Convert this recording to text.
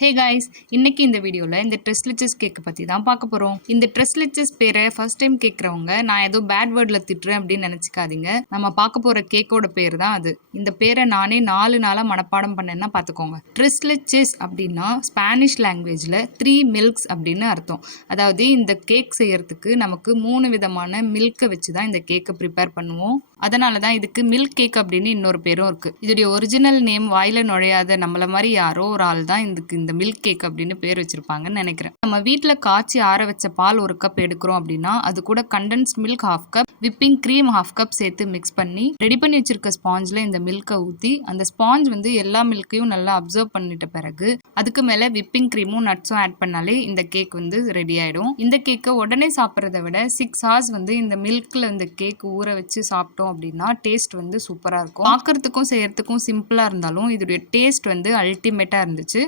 Hey guys, இன்னைக்கு இந்த வீடியோவில் இந்த ட்ரெஸ்லிச்சஸ் கேக்கை பற்றி தான் பார்க்க போகிறோம். இந்த ட்ரெஸ்லிச்சஸ் பேரை ஃபர்ஸ்ட் டைம் கேட்குறவங்க நான் ஏதோ பேட் வேர்டில் திட்டுறேன் அப்படின்னு நினச்சிக்காதீங்க. நம்ம பார்க்க போகிற கேக்கோட பேர் தான் அது. இந்த பேரை நானே 4 நாளாக மனப்பாடம் பண்ணேன்னா பார்த்துக்கோங்க. ட்ரெஸ்லிச்சஸ் அப்படின்னா ஸ்பானிஷ் லாங்குவேஜில் 3 மில்க்ஸ் அப்படின்னு அர்த்தம். அதாவது இந்த கேக் செய்யறதுக்கு நமக்கு 3 விதமான மில்கை வச்சு தான் இந்த கேக்கை ப்ரிப்பேர் பண்ணுவோம். அதனால தான் இதுக்கு மில்க் கேக் அப்படின்னு இன்னொரு பேரும் இருக்குது. இதோடைய ஒரிஜினல் நேம் வாயில் நுழையாத நம்மள மாதிரி யாரோ ஒரு ஆள் தான் இந்த மில்க் கேக் அப்படின்னு பேர் வச்சிருப்பாங்கன்னு நினைக்கிறேன். நம்ம வீட்டில் காய்ச்சி ஆற வச்ச பால் 1 கப் எடுக்கிறோம் அப்படின்னா அது கூட condense milk 1/2 cup, whipping cream 1/2 cup சேர்த்து மிக்ஸ் பண்ணி ரெடி பண்ணி வச்சிருக்க ஸ்பாஞ்சில் இந்த மில்கை ஊற்றி அந்த ஸ்பாஞ்ச் எல்லா மில்கையும் நல்லா அப்சர்வ் பண்ணிட்ட பிறகு அதுக்கு மேலே விப்பிங் க்ரீமும் நட்ஸும் ஆட் பண்ணாலே இந்த கேக் ரெடி ஆகிடும். இந்த கேக்கை உடனே சாப்பிட்றத விட 6 ஹவர்ஸ் இந்த மில்கில் இந்த கேக் ஊற வச்சு சாப்பிட்டோம் அப்படின்னா டேஸ்ட் சூப்பராக இருக்கும். பார்க்கறதுக்கும் செய்யறதுக்கும் சிம்பிளாக இருந்தாலும் இதோடைய டேஸ்ட் அல்டிமேட்டாக இருந்துச்சு.